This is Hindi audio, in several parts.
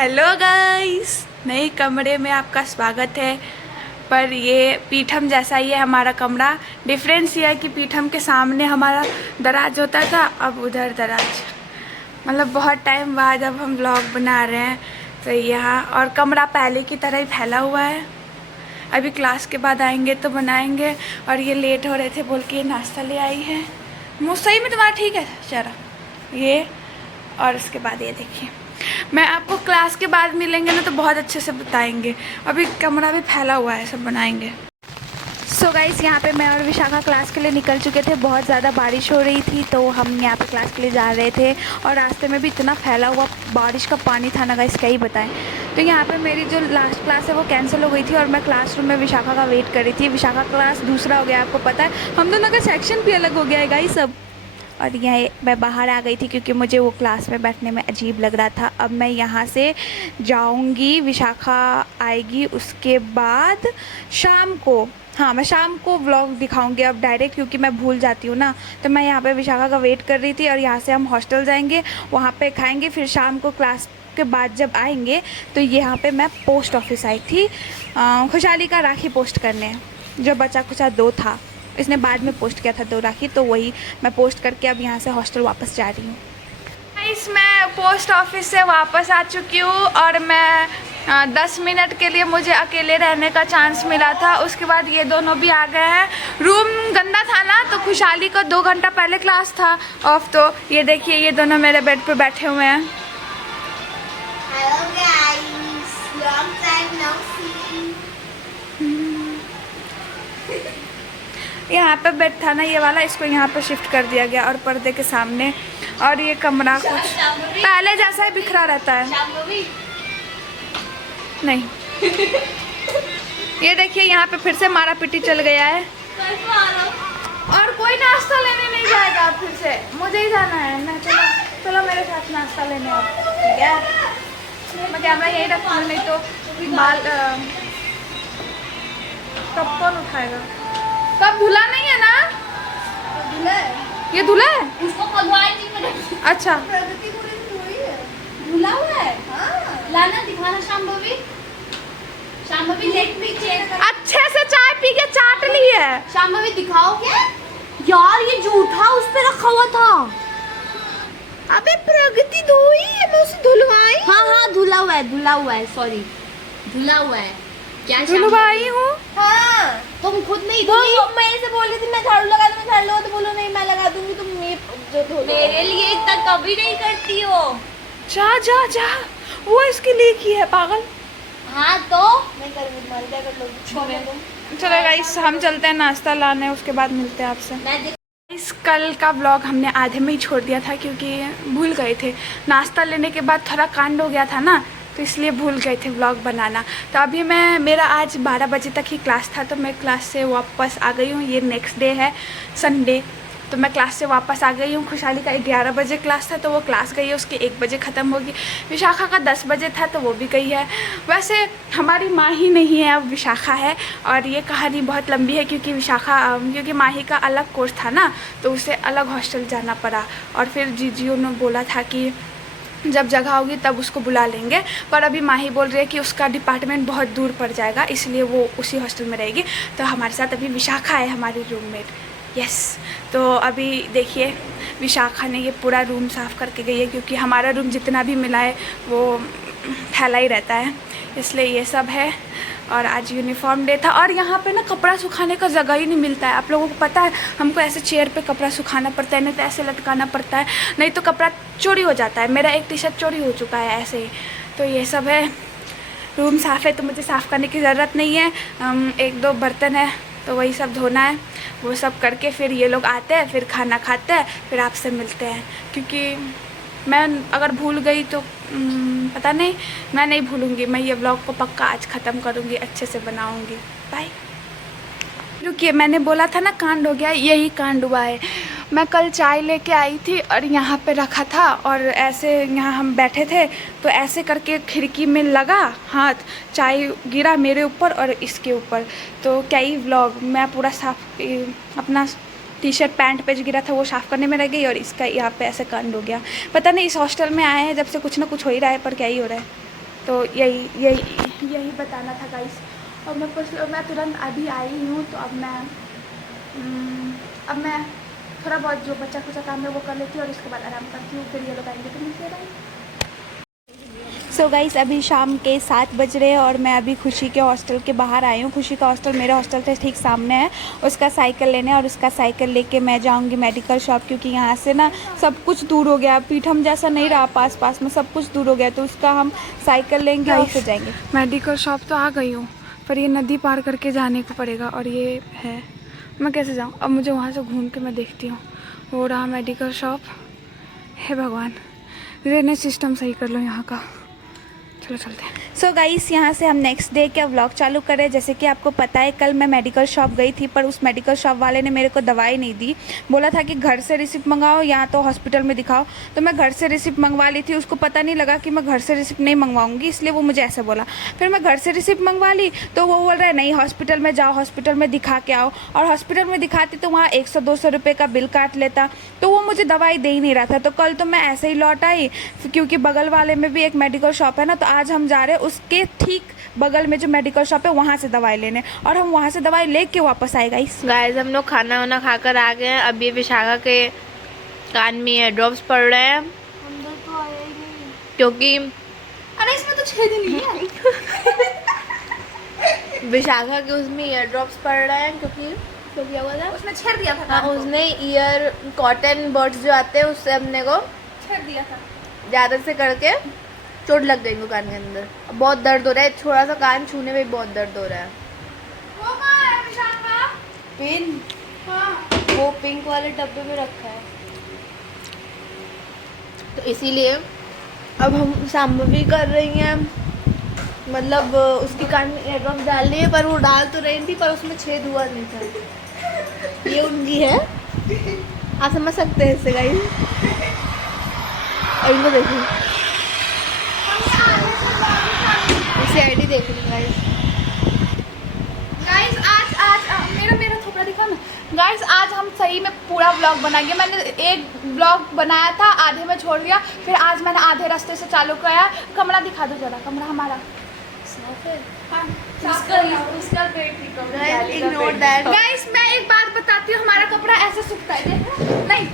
हेलो गाइस, नए कमरे में आपका स्वागत है। पर ये पीठम जैसा ही है हमारा कमरा। डिफरेंस ये है कि पीठम के सामने हमारा दराज होता था, अब उधर दराज। मतलब बहुत टाइम बाद अब हम व्लॉग बना रहे हैं तो यहाँ, और कमरा पहले की तरह ही फैला हुआ है। अभी क्लास के बाद आएंगे तो बनाएंगे। और ये लेट हो रहे थे बोल के ये नाश्ता ले आई है। मुँह सही में तुम्हारा ठीक है चरा ये। और उसके बाद ये देखिए, मैं आपको क्लास के बाद मिलेंगे ना तो बहुत अच्छे से बताएंगे। अभी कमरा भी फैला हुआ है, सब बनाएंगे। सो गाइस, यहाँ पे मैं और विशाखा क्लास के लिए निकल चुके थे। बहुत ज़्यादा बारिश हो रही थी तो हम यहाँ पे क्लास के लिए जा रहे थे, और रास्ते में भी इतना फैला हुआ बारिश का पानी था ना गाइस, क्या ही बताएं। तो यहाँ पे मेरी जो लास्ट क्लास है वो कैंसिल हो गई थी और मैं क्लासरूम में विशाखा का वेट कर रही थी। विशाखा क्लास दूसरा हो गया, आपको पता है। हम दोनों का सेक्शन भी अलग हो गया है गाइस सब। और यह मैं बाहर आ गई थी क्योंकि मुझे वो क्लास में बैठने में अजीब लग रहा था। अब मैं यहाँ से जाऊँगी, विशाखा आएगी, उसके बाद शाम को, हाँ मैं शाम को व्लॉग दिखाऊंगी अब डायरेक्ट, क्योंकि मैं भूल जाती हूँ ना। तो मैं यहाँ पे विशाखा का वेट कर रही थी और यहाँ से हम हॉस्टल जाएंगे, वहाँ पे खाएंगे, फिर शाम को क्लास के बाद जब आएंगे तो यहाँ पे मैं पोस्ट ऑफिस आई थी खुशहाली का राखी पोस्ट करने। जो बचा कुचा 2 था, इसने बाद में पोस्ट किया था 2 राखी, तो वही मैं पोस्ट करके अब यहाँ से हॉस्टल वापस जा रही हूँ। मैं पोस्ट ऑफिस से वापस आ चुकी हूँ और मैं 10 मिनट के लिए मुझे अकेले रहने का चांस मिला था। उसके बाद ये दोनों भी आ गए हैं। रूम गंदा था ना, तो खुशहाली को 2 घंटा पहले क्लास था ऑफ। तो ये देखिए, ये दोनों मेरे बेड पे बैठे हुए हैं। Hello guys, long time no see. यहाँ पे बेड था ना ये वाला, इसको यहाँ पे शिफ्ट कर दिया गया और पर्दे के सामने। और ये कमरा कुछ पहले जैसा ही बिखरा रहता है। नहीं ये देखिए, यहाँ पे फिर से मारा पिटी चल गया है। और कोई नाश्ता लेने नहीं जाएगा फिर से, मुझे ही जाना है ना। चलो चलो मेरे साथ नाश्ता लेने आप, ठीक है। मैं कैमरा यही रखूँगा, नहीं तो बाल कब कौन उठाएगा। कब धुला नहीं है ना? धुला है। ये धुला है? उसको भगवान जी में अच्छा, प्रगति पूरी हुई है। धुला हुआ है। हाँ। लाना दिखाना शाम भाभी। शाम भाभी लेट मी चेक। अच्छे से चाय पी के चाट ली है। शाम भाभी दिखाओ क्या? यार ये जूठा उस पे रखा हुआ था। अबे प्रगति धोई है, मैं उसे धुलवाई। हाँ हाँ धुला हुआ है सॉरी, धुला हुआ है। क्या धुलवाई हूँ? हाँ तुम खुद नहीं धुली। मैं ऐसे बोल रही थी मैं झाड़ू लगा दूंगी, झाड़ू लगा, तो बोलो नहीं मैं लगा दूंगी, तुम जो धो मेरे लिए इतना कभी नहीं करती हो। जा जा जा, वो इसके लिए की है पागल। हाँ तो मैं करूँगी, तुम्हारी क्या कर लोगी। चलो गाइस, हम चलते हैं नाश्ता लाने, उसके बाद मिलते हैं आपसे। इस कल का ब्लॉग हमने आधे में ही छोड़ दिया था क्योंकि भूल गए थे। नाश्ता लेने के बाद थोड़ा कांड हो गया था ना, तो इसलिए भूल गए थे व्लॉग बनाना। तो अभी मेरा आज 12 बजे तक ही क्लास था, तो मैं क्लास से वापस आ गई हूँ। ये नेक्स्ट डे है संडे, तो मैं क्लास से वापस आ गई हूँ। खुशहाली का 11 बजे क्लास था तो वो क्लास गई है, उसकी 1 बजे ख़त्म होगी। विशाखा का 10 बजे था तो वो भी गई है। वैसे हमारी माँ ही नहीं है, अब विशाखा है। और ये कहानी बहुत लंबी है क्योंकि माही का अलग कोर्स था ना, तो उसे अलग हॉस्टल जाना पड़ा। और फिर जीजी ने बोला था कि जब जगह होगी तब उसको बुला लेंगे, पर अभी माही बोल रही है कि उसका डिपार्टमेंट बहुत दूर पड़ जाएगा, इसलिए वो उसी हॉस्टल में रहेगी। तो हमारे साथ अभी विशाखा है, हमारी रूममेट। यस, तो अभी देखिए विशाखा ने ये पूरा रूम साफ़ करके गई है, क्योंकि हमारा रूम जितना भी मिला है वो फैला ही रहता है, इसलिए ये सब है। और आज यूनिफॉर्म डे था और यहाँ पे ना कपड़ा सुखाने का जगह ही नहीं मिलता है। आप लोगों को पता है, हमको ऐसे चेयर पे कपड़ा सुखाना पड़ता है, नहीं तो ऐसे लटकाना पड़ता है, नहीं तो कपड़ा चोरी हो जाता है। मेरा एक टी-शर्ट चोरी हो चुका है ऐसे ही। तो ये सब है। रूम साफ़ है तो मुझे साफ़ करने की ज़रूरत नहीं है। 1-2 बर्तन है तो वही सब धोना है, वो सब करके फिर ये लोग आते हैं, फिर खाना खाते हैं, फिर आपसे मिलते हैं। क्योंकि मैं अगर भूल गई तो पता नहीं, मैं नहीं भूलूंगी। मैं ये व्लॉग को पक्का आज ख़त्म करूँगी, अच्छे से बनाऊँगी। बाय। रुकिए, मैंने बोला था ना कांड हो गया, यही कांड हुआ है। मैं कल चाय लेके आई थी और यहाँ पे रखा था, और ऐसे यहाँ हम बैठे थे तो ऐसे करके खिड़की में लगा हाथ, चाय गिरा मेरे ऊपर और इसके ऊपर। तो क्या ही व्लॉग, मैं पूरा साफ अपना टी-शर्ट पैंट पे जो गिरा था वो साफ़ करने में रह गई, और इसका यहाँ पे ऐसे कांड हो गया। पता नहीं, इस हॉस्टल में आए हैं जब से कुछ ना कुछ हो ही रहा है, पर क्या ही हो रहा है। तो यही बताना था गाइस। और मैं तुरंत अभी आई हूँ, तो अब मैं थोड़ा बहुत जो बच्चा खुचा काम है वो कर लेती हूँ और उसके बाद आराम करती हूँ। फिर ये लोग आएंगे तो मिलते रहेंगे। सो गाइस अभी शाम के 7 बज रहे हैं और मैं अभी खुशी के हॉस्टल के बाहर आई हूँ। खुशी का हॉस्टल मेरे हॉस्टल से ठीक सामने है। उसका साइकिल लेने और उसका साइकिल लेके मैं जाऊँगी मेडिकल शॉप, क्योंकि यहाँ से ना सब कुछ दूर हो गया, पीठम जैसा नहीं रहा, पास में सब कुछ दूर हो गया। तो उसका हम साइकिल लेंगे और फिर जाएंगे। मेडिकल शॉप तो आ गई हूँ, पर ये नदी पार करके जाने को पड़ेगा और ये है, मैं कैसे जाऊँ? अब मुझे वहाँ से घूम के मैं देखती हूँ। वो रहा मेडिकल शॉप। हे भगवान, ड्रेनेज सिस्टम सही कर लो यहाँ का। चलो चलते हैं। सो गाइस यहाँ से हम नेक्स्ट डे का व्लॉग चालू करें। जैसे कि आपको पता है कल मैं मेडिकल शॉप गई थी, पर उस मेडिकल शॉप वाले ने मेरे को दवाई नहीं दी। बोला था कि घर से रिसिप्ट मंगाओ या तो हॉस्पिटल में दिखाओ। तो मैं घर से रिसिप्ट मंगवा ली थी। उसको पता नहीं लगा कि मैं घर से रिसिप्ट नहीं मंगवाऊंगी, इसलिए वो मुझे ऐसे बोला। फिर मैं घर से रिसिप्ट मंगवा ली तो वो बोल रहा है नहीं हॉस्पिटल में जाओ, हॉस्पिटल में दिखा के आओ। और हॉस्पिटल में दिखाती तो वहाँ 100-200 रुपये का बिल काट लेता, तो वो मुझे दवाई दे ही नहीं रहा था। तो कल तो मैं ऐसे ही लौट आई, क्योंकि बगल वाले में भी एक मेडिकल शॉप है ना, तो आज हम जा रहे हैं उसके ठीक बगल में जो मेडिकल शॉप है वहाँ से दवाई लेने, और हम वहाँ से दवाई लेके वापस आएगा। इस गाइस हम लोग खाना वाना खाकर आ गए हैं। अब ये विशाखा के कान में ईयर ड्रॉप्स पड़ रहे हैं अंदर तो आया ही नहीं। क्योंकि अरे इसमें तो छेद ही नहीं है। विशाखा के उसमें ईयर ड्रॉप्स पड़ रहे हैं क्योंकि तो क्या हुआ था, उसने छेद दिया था। हाँ उसने ईयर कॉटन बर्ड्स जो आते हैं उससे हमने को छेद दिया था ज़्यादा से करके चोट लग गई वो कान के अंदर। बहुत दर्द हो रहा है, थोड़ा सा कान छूने में बहुत दर्द हो रहा है। वो कहाँ है विशाखा? पिन हाँ वो पिंक वाले डब्बे में रखा है, तो इसीलिए अब हम संभवी कर रही हैं, मतलब उसकी कान में एयरड्रॉप डाल रही है। पर वो डाल तो रही थी पर उसमें छेद हुआ नहीं था। ये उनकी है, आप समझ सकते हैं इससे गाइस। और इनको देखो, सीआईडी देख रही गाइस। गाइस आज मेरा थोपड़ा दिखा ना। गाइस आज हम सही में पूरा ब्लॉग बनाएंगे। मैंने एक ब्लॉग बनाया था, आधे में छोड़ दिया, फिर आज मैंने आधे रास्ते से चालू किया। कमरा दिखा दो जरा, कमरा हमारा। इग्नोर दैट गाइस मैं एक बात बताती हूँ, हमारा कपड़ा ऐसे सूखता है, देखो नहीं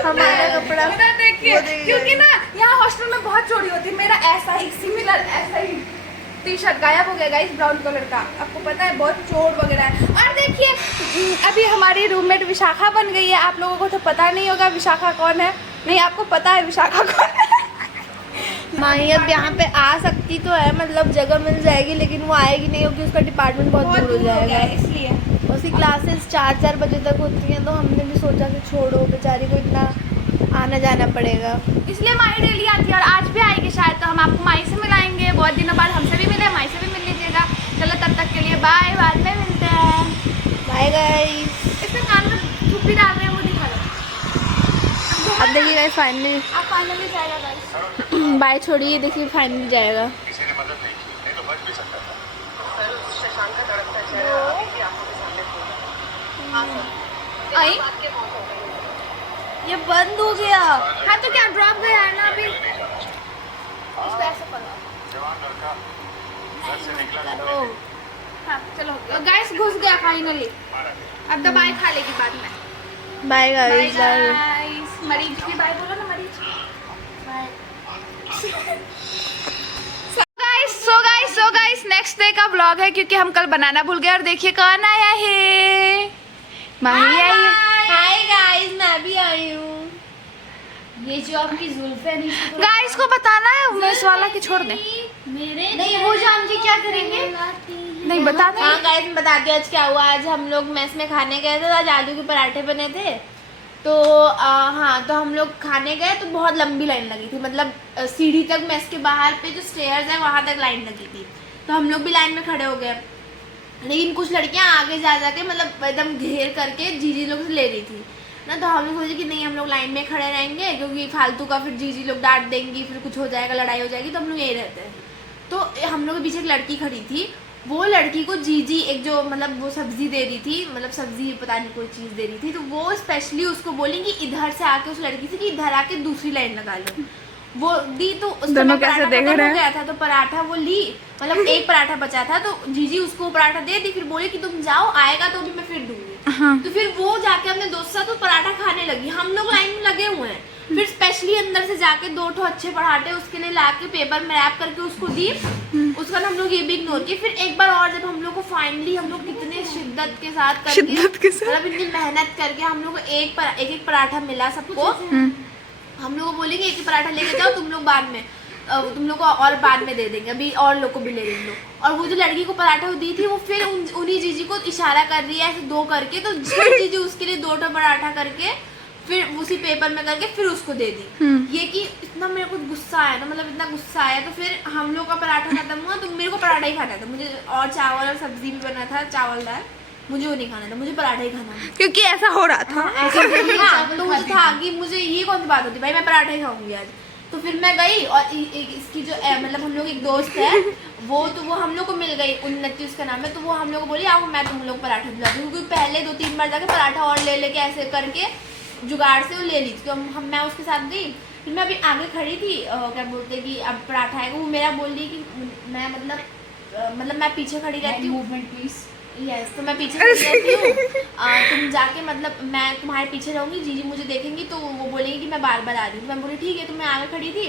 हमारा कपड़ा उधर देखिए, क्योंकि ना यहाँ हॉस्टल में बहुत चोरी होती है। मेरा ऐसा ही सिमिलर ऐसा ही टी शर्ट गायब हो गया गाइस, ब्राउन कलर का। आपको पता है बहुत चोर वगैरह है। और देखिए अभी हमारी रूममेट विशाखा बन गई है। आप लोगों को तो पता नहीं होगा विशाखा कौन है। नहीं आपको पता है विशाखा कौन है? माही अब यहाँ पे आ सकती तो है, मतलब जगह मिल जाएगी, लेकिन वो आएगी नहीं क्योंकि उसका डिपार्टमेंट बहुत दूर हो जाएगा। इसलिए उसकी क्लासेस 4-4 बजे तक होती हैं, तो हमने भी सोचा कि छोड़ो बेचारी को इतना आना जाना पड़ेगा, इसलिए माही डेली आती है। और आज भी आएगी शायद, तो हम आपको माही से मिलाएंगे। बहुत दिनों बाद हमसे भी मिले, माही से भी मिल लीजिएगा। चलो तब तक के लिए बाय, बाद में मिलते हैं। Bye guys. इसमें कान में थुप्पी डाल रहे हैं, वो दिखा दो। अब देखिए गाइस फाइनली आप फाइनली जाएगा गाइस। बाय छोड़िए, देखिए फाइनली जाएगा। किसी ने मदद नहीं की, नहीं तो बच भी सकता था। आई ये बंद हो गया। हाँ तो क्या ड्रॉप गया है ना अभी, इस पे ऐसे पड़ा। जवान लड़का घर से निकला करो। हाँ चलो गाइस घुस गया फाइनली। अब दवाई खा लेगी बाद में। Bye bye guys. गाइस। मरीज की बाय बोलो ना, मरीज। सो गाइस नेक्स्ट डे का व्लॉग है, क्योंकि हम कल बनाना भूल गए। और देखिए कौन आया है, माही आई है। हाय गाइस, मैं भी आई हूँ। ये जो आपकी जुल्फे नहीं गाइस को बताना है उमेश वाला की छोड़ दे। मेरे नहीं, वो जान के क्या करेंगे? नहीं बता दे। हाँ गाइस मैं बताती हूँ आज क्या हुआ। आज हम लोग मेस में खाने गए थे, आज आलू के पराठे बने थे। तो हाँ तो हम लोग खाने गए तो बहुत लंबी लाइन लगी थी, मतलब सीढ़ी तक, मेस के बाहर पे जो स्टेयर्स है वहाँ तक लाइन लगी थी। तो हम लोग भी लाइन में खड़े हो गए, लेकिन कुछ लड़कियाँ आगे जा के मतलब एकदम घेर करके जीजी लोग से ले रही थी ना। तो हम लोग सोचे कि नहीं हम लोग लाइन में खड़े रहेंगे, क्योंकि फालतू का फिर जीजी लोग डांट देंगी, फिर कुछ हो जाएगा, लड़ाई हो जाएगी, तो हम लोग यही रहते हैं। तो हम लोग के पीछे एक लड़की खड़ी थी, वो लड़की को जीजी एक जो मतलब वो सब्जी दे रही थी, मतलब सब्जी पता नहीं कोई चीज़ दे रही थी, तो वो स्पेशली उसको बोली कि इधर से आके उस लड़की से कि इधर आके दूसरी लाइन लगा लो। वो दी तो उसका दोनों पराठा कैसे देख खत्म रहे हो हैं? गया था तो पराठा वो ली, मतलब एक पराठा बचा था तो जीजी उसको वो पराठा दे दी, फिर बोले कि तुम जाओ, आएगा तो भी मैं फिर दूंगी। हाँ। तो फिर वो जाके अपने दोस्त से तो पराठा खाने लगी, हम लोग लाइन में लगे हुए हैं। फिर स्पेशली अंदर से जाके 2 ठो अच्छे पराठे उसके लिए लाके पेपर में रैप करके उसको दी, उसका ना हम लोग ये भी इग्नोर किए। फिर एक बार और जब हम लोग को फाइनली हम लोग कितने शिद्दत के साथ करके, शिद्दत के साथ? मतलब इतनी मेहनत करके हम लोग को एक पराठा मिला सबको। हम लोग को बोले कि एक ही पराठा लेके जाओ तुम लोग, बाद में तुम लोग को और बाद में दे देंगे, अभी और लोग को भी ले देंगे। और वो जो लड़की को पराठा दी थी वो फिर उन्हीं जीजी को इशारा कर रही है ऐसे 2 करके, तो जीजी उसके लिए 2 ठो पराठा करके फिर उसी पेपर में करके फिर उसको दे दी। ये कि इतना मेरे को गुस्सा आया ना, मतलब इतना गुस्सा आया। तो फिर हम लोग का पराठा खत्म हुआ तो मेरे को पराठा ही खाना था, मुझे और चावल और सब्जी भी बना था, चावल दाल, मुझे वो नहीं खाना था, मुझे पराठा ही खाना था। क्योंकि ऐसा हो रहा था। ऐसा तो मुझे था कि मुझे ये कौन सी बात होती भाई, मैं पराठा ही खाऊंगी आज। तो फिर मैं गई और इसकी जो मतलब हम लोग एक दोस्त है वो हम लोग को मिल गई, उन्नति उसका नाम है, तो वो हम लोग को बोली आओ मैं तुम लोग पराठा दिलाती हूँ, क्योंकि पहले 2-3 बार जाके पराठा और ले लेके ऐसे करके जुगाड़ से वो ले ली थी। तो मैं उसके साथ गई, फिर मैं अभी आगे खड़ी थी, क्या बोलते कि अब पराठा आएगा, वो मेरा बोल रही कि मैं मतलब मैं पीछे खड़ी रहती हूँ, यस, तो मैं पीछे खड़ी रहती हूँ, तुम जाके मतलब मैं तुम्हारे पीछे रहूँगी, जीजी मुझे देखेंगी तो वो बोलेंगी कि मैं बार बार आ रही हूँ। तो मैं बोली ठीक है। तो मैं आगे खड़ी थी,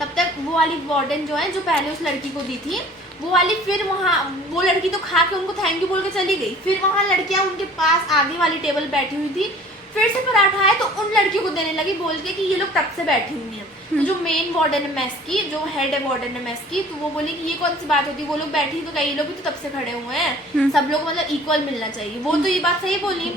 तब तक वो वाली वार्डन जो है जो पहले उस लड़की को दी थी वो वाली, फिर वहाँ वो लड़की तो खा के उनको थैंक यू बोल के चली गई। फिर वहाँ लड़कियाँ उनके पास आगे वाली टेबल बैठी हुई थी, फिर से पराठा आया तो उन लड़कियों को देने लगी बोल के कि ये लोग तब से बैठी हुई हैं। तो जो मेन वार्डन है मेस की, जो हेड है वार्डन है मेस की, तो वो बोली कि ये कौन सी बात होती है, वो लोग बैठी तो कई लोग भी तो तब से खड़े हुए हैं, सब लोग मतलब इक्वल मिलना चाहिए। वो तो ये बात सही बोली।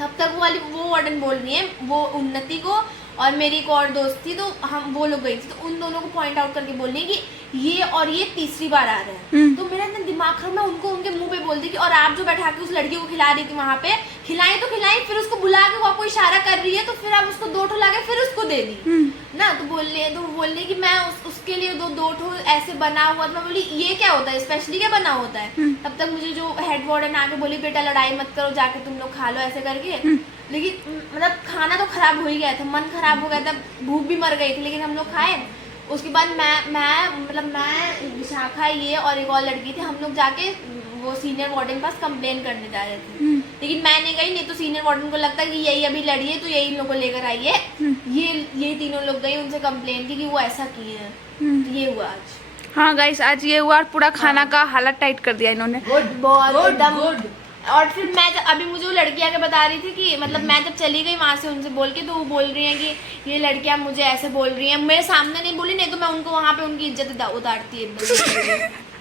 तब तक वो वार्डन बोल रही है वो उन्नति को, और मेरी एक और दोस्त थी तो हम वो लोग गई थी, तो उन दोनों को पॉइंट आउट करके बोल रही है कि ये तीसरी बार आ रहे हैं। तो मेरा इतना दिमाग खराब, मैं उनको उनके मुंह पे बोल दी कि और आप जो बैठा के उस लड़की को खिला रही थी वहाँ पे, खिलाई तो खिलाई, फिर उसको बुला के वो आपको इशारा कर रही है तो फिर आप उसको 2 ठो ला के फिर उसको दे दी ना। तो बोल रही कि मैं उसके लिए 2 ठो ऐसे बना हुआ था। मैं बोली ये क्या होता है, स्पेशली क्या बना होता है। तब तक मुझे जो हेड वार्डन आके बोली बेटा लड़ाई मत करो, जाके तुम लोग खा लो ऐसे करके। लेकिन मतलब खाना तो खराब हो ही गया था, मन खराब हो गया था, भूख भी मर गई थी, लेकिन हम लोग खाए। उसके बाद मैं विशाखा ये और एक और लड़की थी, हम लोग जाके वो सीनियर वार्डन के पास कंप्लेन करने जा रहे थे। लेकिन मैं नहीं गई, नहीं तो सीनियर वार्डन को लगता कि यही अभी लड़ी है तो यही इन लोग को लेकर आई है। ये तीनों लोग गई, उनसे कंप्लेन की कि वो ऐसा किए हैं। तो ये हुआ आज। हाँ गाइस, आज ये हुआ और पूरा खाना का हालत टाइट कर दिया इन्होंने। बहुत एकदम। और फिर मैं अभी मुझे वो लड़की आके बता रही थी कि मतलब मैं जब चली गई वहाँ से उनसे बोल के, तो वो बोल रही हैं कि ये लड़कियाँ मुझे ऐसे बोल रही हैं, मेरे सामने नहीं बोली, नहीं तो मैं उनको वहाँ पे उनकी इज्जत उतारती है।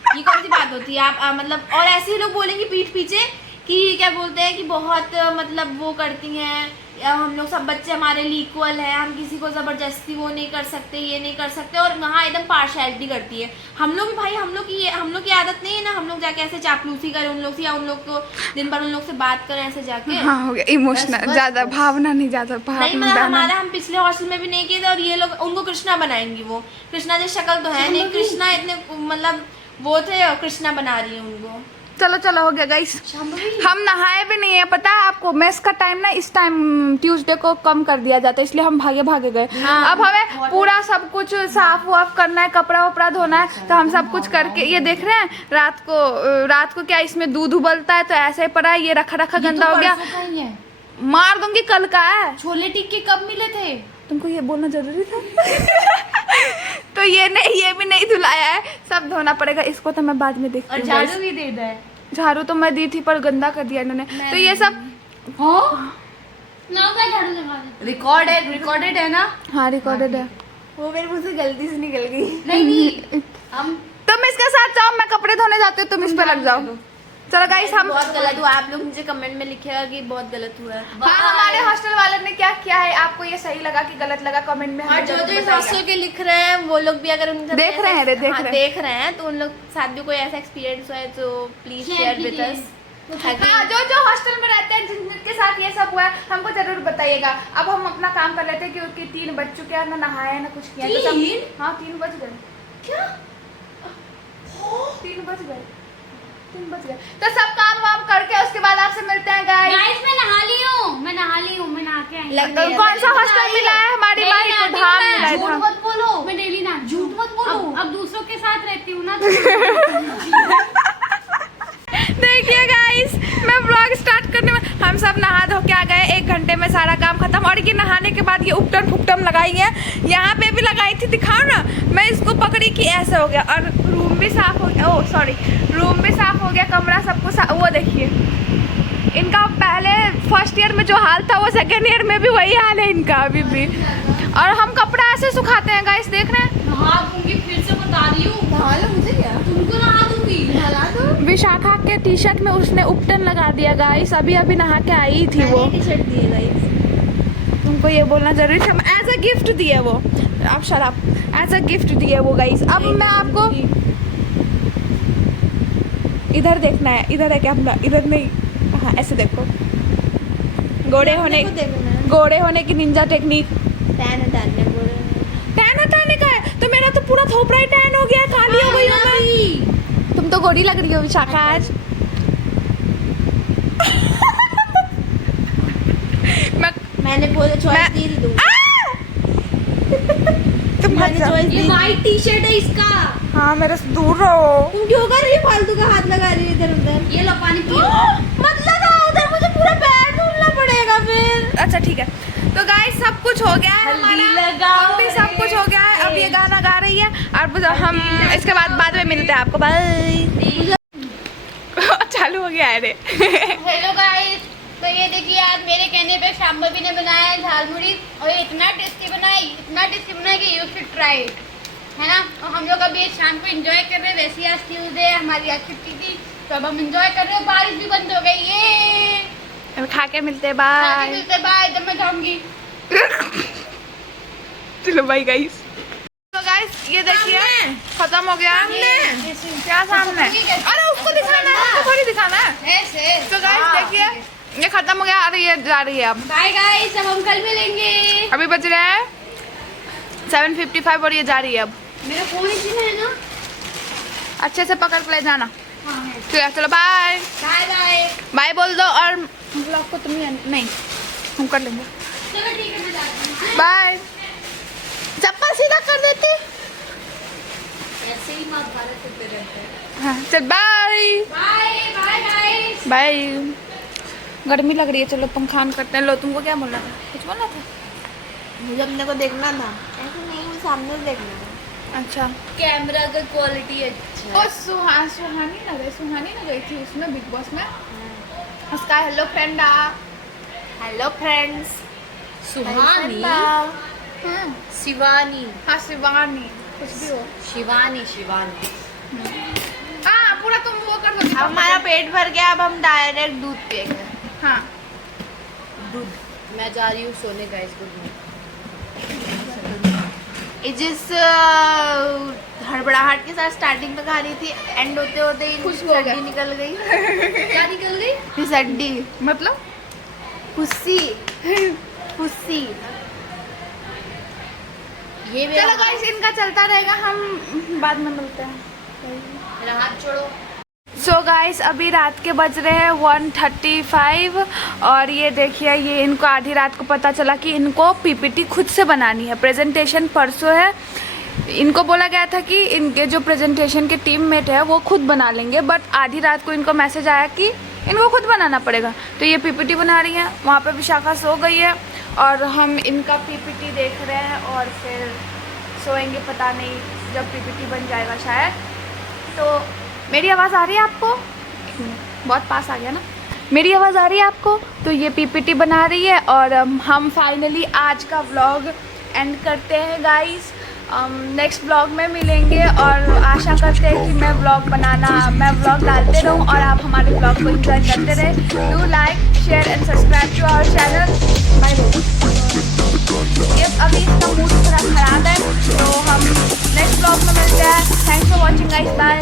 ये कौन सी बात होती है आप मतलब। और ऐसे ही लोग बोलेंगे पीठ पीछे कि क्या बोलते हैं कि बहुत मतलब वो करती हैं, हम लोग सब बच्चे हमारे लिए इक्वल है, हम किसी को ज़बरदस्ती वो नहीं कर सकते, ये नहीं कर सकते, और वहाँ एकदम पार्शियलिटी करती है। हम लोग भी भाई हम लोग की आदत नहीं है ना, हम लोग जाके ऐसे चापलूसी करें उन लोग से, या उन लोग को दिन भर उन लोग से बात करें ऐसे जाके। हाँ हो गया इमोशनल, ज्यादा भावना नहीं, ज्यादा नहीं भावना मतलब हमारा हम पिछले हॉस्टल में भी नहीं किए थे, और ये लोग उनको कृष्णा बनाएंगी। वो कृष्णा जैसी शक्ल तो है नहीं, कृष्णा इतने मतलब वो थे और कृष्णा बना रही है उनको। चलो हो गया गाइस, हम नहाए भी नहीं है। पता है आपको मेस का टाइम ना इस टाइम ट्यूसडे को कम कर दिया जाता है, इसलिए हम भागे गए। अब हमें पूरा सब कुछ साफ वाफ करना है, कपड़ा वपड़ा धोना है, तो हम सब कुछ करके ये देख रहे हैं। रात को क्या इसमें दूध उबलता है तो ऐसे ही पड़ा है, ये रखा गंदा हो गया, मार दूंगी कल का है। छोले टिक्के कब मिले थे? तुमको ये बोलना जरूरी था। तो ये भी नहीं धुलाया है, सब धोना पड़ेगा। इसको तो मैं बाद में देखती हूँ। झाड़ू भी दे दे। झाड़ू तो मैं दी थी पर गंदा कर दिया इन्होंने। तो ये सब रिकॉर्डेड है ना? हाँ रिकॉर्डेड है। वो मेरे मुंह से गलती से निकल गई। नहीं हम तुम इसके साथ जाओ, मैं कपड़े धोने जाती हूँ, तुम इस पे लग जाओ। चलो गाइस, हम बहुत गलत हुआ, आप लोग मुझे कमेंट में लिखिएगा कि बहुत गलत हुआ है। हाँ, हमारे हॉस्टल वाले ने क्या किया है, आपको ये सही लगा कि गलत लगा, कमेंट में और हमें जो जरूर इस बताइएगा। हॉस्टल के लिख रहे हैं वो लोग भी अगर उनके देख रहे हैं देख रहे हैं तो उन लोग साथ भी कोई ऐसा एक्सपीरियंस हुआ है तो प्लीज शेयर विद अस। हाँ, जो हॉस्टल में रहते हैं जिनके साथ ये सब हुआ है हमको जरूर बताइएगा। अब हम अपना काम कर लेते हैं क्योंकि 3 बज चुके हैं, ना नहाया ना कुछ किया। 3 बज गए। क्या 3 बज गए। तो सब काम वाम करके उसके बाद आपसे मिलते हैं गाइस। मैं नहा ली हूँ, मैं नहा के कौन सा हॉस्टल मिला है? हमारी माई को धाम मिला झूठ था। मत बोलो, मैं डेली ना झूठ मत बोलो। अब दूसरों के साथ रहती हूँ ना। देखिए गाइस, मैं ब्लॉग स्टार्ट करने में हम सब नहा धो के आ गए, 1 घंटे में सारा काम खत्म। और ये नहाने के बाद ये उपटन फुकटन लगाई है, यहाँ पे भी लगाई थी, दिखाओ ना। मैं इसको पकड़ी कि ऐसा हो गया। और रूम भी साफ हो गया, ओह सॉरी, रूम भी साफ हो गया, कमरा सबको वो देखिए, इनका पहले फर्स्ट ईयर में जो हाल था वो सेकेंड ईयर में भी वही हाल है इनका अभी भी। और हम कपड़ा ऐसे सुखाते हैं गाइस, देख रहे हैं। नहा दूंगी, फिर से बता रही हूँ। नहा लो, मुझे क्या, तुमको नहा दूंगी। नहा दो। विशाखा के टी शर्ट में उसने उपटन लगा दिया गाइस, अभी अभी नहा के आई थी वो। टी शर्ट दिए गाइस, तुमको ये बोलना जरूरी था, एज अ गिफ्ट दिए वो। अब शराब एज अ गिफ्ट दिए वो गाइस। अब मैं आपको इधर देखना है, इधर है कैमरा, इधर नहीं, हाँ ऐसे देखो। गोरे होने की निंजा टेक्निक। टैन हटाने बोल रहे हैं। टैन हटाने का है तो मेरा तो पूरा थोपड़ा ही टैन हो गया, काली हो गई हूँ मैं। तुम तो गोरी लग रही हो विशाखा आज। मैंने बोला चॉइस दी थी तुमको। तुम मत मैंने जाओ। चॉइस ये दी। वाइट टी शर्ट है इसका। हाँ मेरे से दूर रहो। तुम क्यों कर रही हो, फालतू का हाथ लगा रही हो इधर उधर। ये लो पानी पियो। मत लगाओ उधर, मुझे पूरा पैर धुलना पड़ेगा फिर। अच्छा ठीक है, तो गाइस सब कुछ हो गया है हमारा, हम भी सब कुछ हो गया है। अब ये गाना गा रही है और हम इसके बाद में मिलते हैं आपको, बाय। चालू हो गया है रे। हेलो गाइस, तो ये देखिए आज मेरे कहने पे शाम भी ने बनाया है झालमुड़ी, और ये इतना टेस्टी बनाया कि यू शुड ट्राई इट, है ना। और हम लोग अभी शाम को एंजॉय कर रहे हैं। वैसे ही आज ट्यूसडे है, हमारी आज छुट्टी थी, तो अब हम एंजॉय कर रहे हो। बारिश भी बंद हो गई, ये खा के मिलते हैं, आगे बाय। मिलते बाय, जब मैं जाऊंगी। चलो बाय गाइस। तो गाइस ये देखिए खत्म हो गया। क्या सामने? अरे उसको दिखाना है, उसको थोड़ी दिखाना है। ऐसे तो गाइस देखिए ये खत्म हो गया और ये जा रही है अब। बाय गाइस, अब हम कल मिलेंगे। अभी बज रहे हैं 7:55 और ये जा रही है अब। मेरा फोन इसी में है ना। अच्छे से पकड़ के ले जाना। हाँ है। ठीक है चलो बाय। Bye bye. बाय बोल दो। और ब्लॉग को तुम नहीं हम कर लेंगे। चलो ठीक है, मैं जाती हूँ। बाय। चप्पल सीधा कर देती। ऐसे ही महाभारत करते रहते हैं। हाँ चल bye. Bye bye guys. Bye. गर्मी लग रही है, चलो पंखा ऑन करते हैं। लो तुमको क्या बोलना था? कुछ बोलना था? मुझे अपने को देखना था, ऐसे नहीं, मुझे सामने से देखना था। अच्छा। कैमरा का क्वालिटी अच्छा ओ सुहानी ना गई थी उसमें बिग बॉस में। उसका हेलो फ्रेंड हेलो फ्रेंड्स। सुहानी, हाँ शिवानी, हाँ शिवानी, कुछ भी हो। शिवानी हाँ पूरा तुम वो कर दो। अब हमारा पेट भर गया, अब हम डायरेक्ट दूध पिएंगे। हाँ दूध। मैं जा रही हूँ सोने गाइस, गुड नाइट। जिस हड़बड़ाहट के साथ स्टार्टिंग में खा रही थी, एंड होते होते ही खुश हो गया। हड्डी निकल गई। क्या निकल गई? फिर हड्डी, मतलब पुस्सी पुस्सी। ये मेरा चलो गाइस इनका चलता रहेगा, हम बाद में मिलते हैं। मेरा हाथ छोड़ो। सो गाइस अभी रात के बज रहे हैं 1:35 और ये देखिए ये इनको आधी रात को पता चला कि इनको पीपीटी खुद से बनानी है। प्रेजेंटेशन परसों है, इनको बोला गया था कि इनके जो प्रेजेंटेशन के टीममेट है वो खुद बना लेंगे, बट आधी रात को इनको मैसेज आया कि इनको खुद बनाना पड़ेगा। तो ये पीपीटी बना रही हैं, वहाँ पे विशाखा सो गई है और हम इनका पीपीटी देख रहे हैं और फिर सोएंगे, पता नहीं जब पीपीटी बन जाएगा शायद। तो मेरी आवाज़ आ रही है आपको? एक मिनट, बहुत पास आ गया ना। मेरी आवाज़ आ रही है आपको? तो ये पीपीटी बना रही है और हम फाइनली आज का व्लॉग एंड करते हैं गाइस। नेक्स्ट व्लॉग में मिलेंगे और आशा करते हैं कि मैं व्लॉग डालते रहूं और आप हमारे व्लॉग को एंजॉय करते रहें। Do like share and subscribe to our channel. Bye bye. अभी इसका मूड थोड़ा ख़राब है तो हम नेक्स्ट व्लॉग में मिलते हैं। Thanks for watching guys, bye.